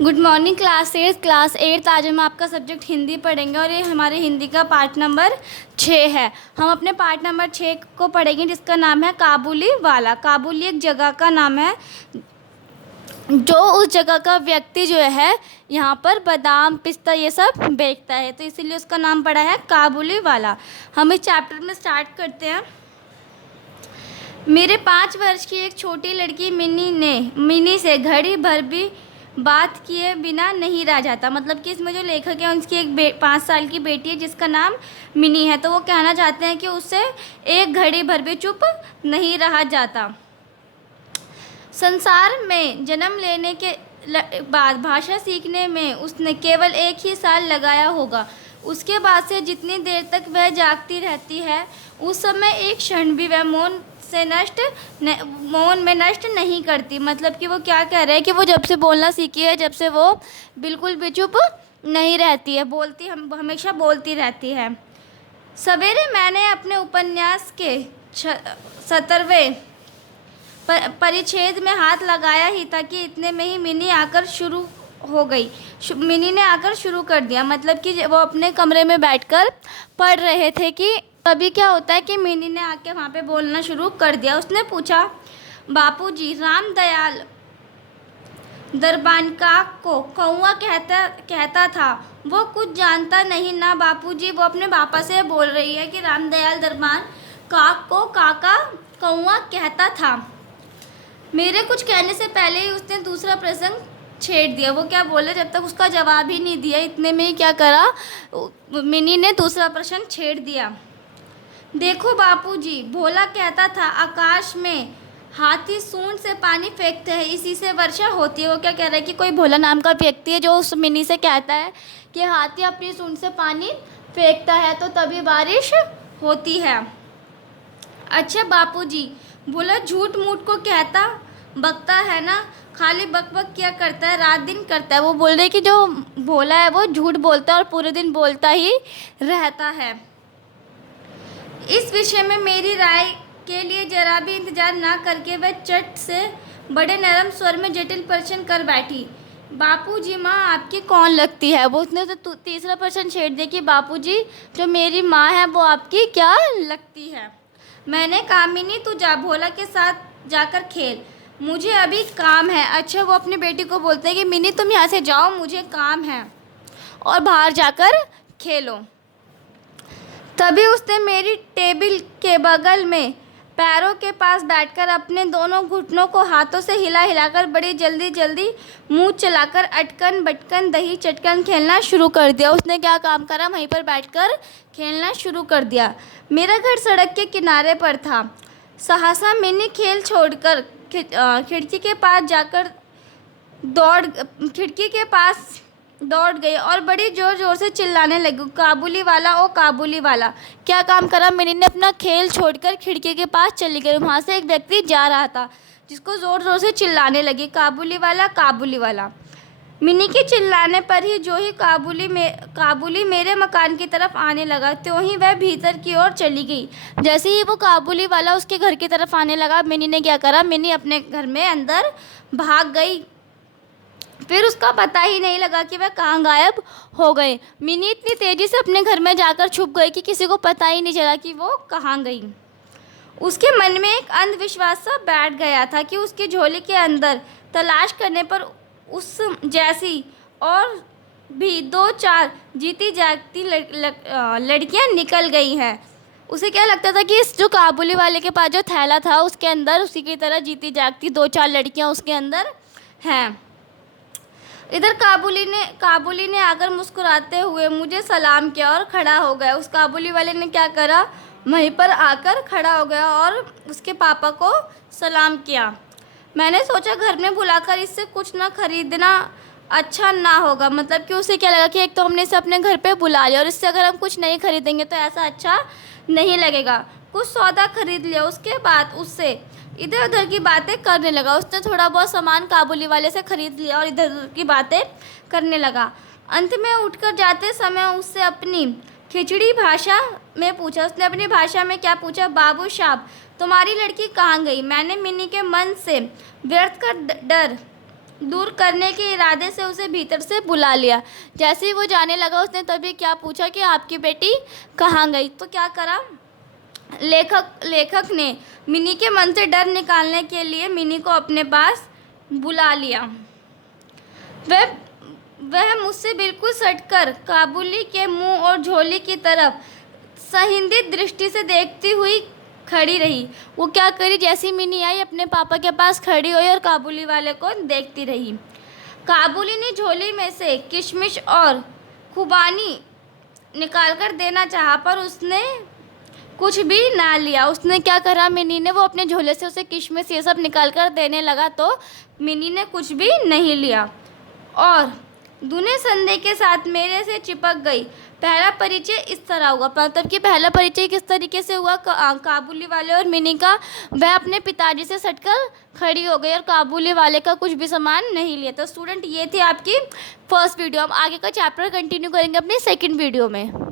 Good morning class eighth. आज हम आपका सब्जेक्ट हिंदी पढ़ेंगे और ये हमारे हिंदी का पार्ट नंबर 6 है। हम अपने पार्ट नंबर 6 को पढ़ेंगे जिसका नाम है काबुली वाला। काबुली एक जगह का नाम है जो उस जगह का व्यक्ति जो है यहाँ पर बादाम पिस्ता ये सब बेचता है, तो इसीलिए उसका नाम पड़ा है काबुली वाला। हम इस चैप्टर में स्टार्ट करते हैं। मेरे 5 वर्ष की एक छोटी लड़की मिनी से घड़ी भर भी बात किए बिना नहीं रह जाता। मतलब कि इसमें जो लेखक है उनकी एक 5 साल की बेटी है जिसका नाम मिनी है, तो वो कहना चाहते हैं कि उससे एक घड़ी भर भी चुप नहीं रहा जाता। संसार में जन्म लेने के बाद भाषा सीखने में उसने केवल 1 ही साल लगाया होगा। उसके बाद से जितनी देर तक वह जागती रहती है उस समय एक क्षण भी वह मौन में नष्ट नहीं करती। मतलब कि वो क्या कह रहे हैं कि वो जब से बोलना सीखी है, जब से वो बिल्कुल भी चुप नहीं रहती है, हमेशा बोलती रहती है। सवेरे मैंने अपने उपन्यास के 70वें परिच्छेद में हाथ लगाया ही था कि इतने में ही मिनी ने आकर शुरू कर दिया। मतलब कि वो अपने कमरे में बैठकर पढ़ रहे थे कि तभी क्या होता है कि मिनी ने आके वहाँ पे बोलना शुरू कर दिया। उसने पूछा, बापूजी, रामदयाल दरबानका को कौवा कहता था, वो कुछ जानता नहीं ना बापूजी। वो अपने पापा से बोल रही है कि रामदयाल दरबान काक को काका कौवा कहता था। मेरे कुछ कहने से पहले ही उसने दूसरा प्रसंग छेड़ दिया। वो क्या बोले, जब तक उसका जवाब ही नहीं दिया इतने में ही क्या करा, मिनी ने दूसरा प्रश्न छेड़ दिया। देखो बापूजी, भोला कहता था आकाश में हाथी सूंड से पानी फेंकते हैं, इसी से वर्षा होती है। वो क्या कह रहा है कि कोई भोला नाम का व्यक्ति है जो उस मिनी से कहता है कि हाथी अपनी सूंड से पानी फेंकता है तो तभी बारिश होती है। अच्छा बापूजी, भोला झूठ मूठ को कहता बकता है ना, खाली बक बक क्या करता है, रात दिन करता है। वो बोल रहे कि जो भोला है वो झूठ बोलता है और पूरे दिन बोलता ही रहता है। इस विषय में मेरी राय के लिए जरा भी इंतजार ना करके वह चट से बड़े नरम स्वर में जटिल प्रश्न कर बैठी। बापूजी, माँ आपकी कौन लगती है? वो उसने तो तीसरा प्रश्न छेड़ दिया कि बापूजी, जो मेरी माँ है वो आपकी क्या लगती है? मैंने कहा, मिनी तू जा, भोला के साथ जाकर खेल, मुझे अभी काम है। अच्छा, वो अपनी बेटी को बोलते हैं कि मिनी तुम यहाँ से जाओ, मुझे काम है और बाहर जाकर खेलो। तभी उसने मेरी टेबल के बगल में पैरों के पास बैठकर अपने दोनों घुटनों को हाथों से हिला हिलाकर बड़ी जल्दी मुंह चलाकर अटकन बटकन दही चटकन खेलना शुरू कर दिया। उसने क्या काम करा, वहीं पर बैठकर खेलना शुरू कर दिया। मेरा घर सड़क के किनारे पर था। सहसा मिनी खेल छोड़कर खिड़की के पास दौड़ गई और बड़ी ज़ोर ज़ोर से चिल्लाने लगी, काबुली वाला, ओ काबुली वाला। क्या काम करा, मिनी ने अपना खेल छोड़कर खिड़की के पास चली गई। वहाँ से एक व्यक्ति जा रहा था जिसको ज़ोर ज़ोर से चिल्लाने लगी, काबुली वाला, काबुली वाला। मिनी के चिल्लाने पर ही जो ही काबुली मेरे मकान की तरफ आने लगा, त्यों ही वह भीतर की ओर चली गई। जैसे ही वो काबुली वाला उसके घर की तरफ आने लगा, मिनी ने क्या करा, मिनी अपने घर में अंदर भाग गई। फिर उसका पता ही नहीं लगा कि वह कहाँ गायब हो गए। मिनी इतनी तेज़ी से अपने घर में जाकर छुप गई कि किसी को पता ही नहीं चला कि वो कहाँ गई। उसके मन में एक अंधविश्वास सा बैठ गया था कि उसकी झोली के अंदर तलाश करने पर उस जैसी और भी 2-4 जीती जागती लड़कियां निकल गई हैं। उसे क्या लगता था कि इस जो काबुली वाले के पास जो थैला था उसके अंदर उसी की तरह जीती जागती 2-4 लड़कियां उसके अंदर हैं। इधर काबुली ने आकर मुस्कुराते हुए मुझे सलाम किया और खड़ा हो गया। उस काबुली वाले ने क्या करा, वहीं पर आकर खड़ा हो गया और उसके पापा को सलाम किया। मैंने सोचा घर में बुलाकर इससे कुछ ना खरीदना अच्छा ना होगा। मतलब कि उसे क्या लगा कि एक तो हमने इसे अपने घर पे बुला लिया और इससे अगर हम कुछ नहीं खरीदेंगे तो ऐसा अच्छा नहीं लगेगा। कुछ सौदा खरीद लिया, उसके बाद उससे इधर उधर की बातें करने लगा। उसने थोड़ा बहुत सामान काबुली वाले से खरीद लिया और इधर उधर की बातें करने लगा। अंत में उठकर जाते समय उससे अपनी खिचड़ी भाषा में पूछा। उसने अपनी भाषा में क्या पूछा, बाबू साहब तुम्हारी लड़की कहाँ गई? मैंने मिनी के मन से व्यर्थ कर डर दूर करने के इरादे से उसे भीतर से बुला लिया। जैसे ही वो जाने लगा उसने तभी क्या पूछा कि आपकी बेटी कहाँ गई। तो क्या करा लेखक ने मिनी के मन से डर निकालने के लिए मिनी को अपने पास बुला लिया। वह मुझसे बिल्कुल सटकर काबुली के मुंह और झोली की तरफ संदिग्ध दृष्टि से देखती हुई खड़ी रही। वो क्या करी, जैसी मिनी आई अपने पापा के पास खड़ी हुई और काबुली वाले को देखती रही। काबुली ने झोली में से किशमिश और खुबानी निकाल कर देना चाहा पर उसने कुछ भी ना लिया। उसने क्या करा, मिनी ने वो अपने झोले से उसे किशमिश ये सब निकाल कर देने लगा तो मिनी ने कुछ भी नहीं लिया और दूने संदेह के साथ मेरे से चिपक गई। पहला परिचय इस तरह हुआ, मतलब कि पहला परिचय किस तरीके से हुआ, काबुली वाले और मिनी का। वह अपने पिताजी से सटकर खड़ी हो गई और काबुली वाले का कुछ भी सामान नहीं लिया। तो स्टूडेंट ये थी आपकी फर्स्ट वीडियो। हम आगे का चैप्टर कंटिन्यू करेंगे अपनी सेकंड वीडियो में।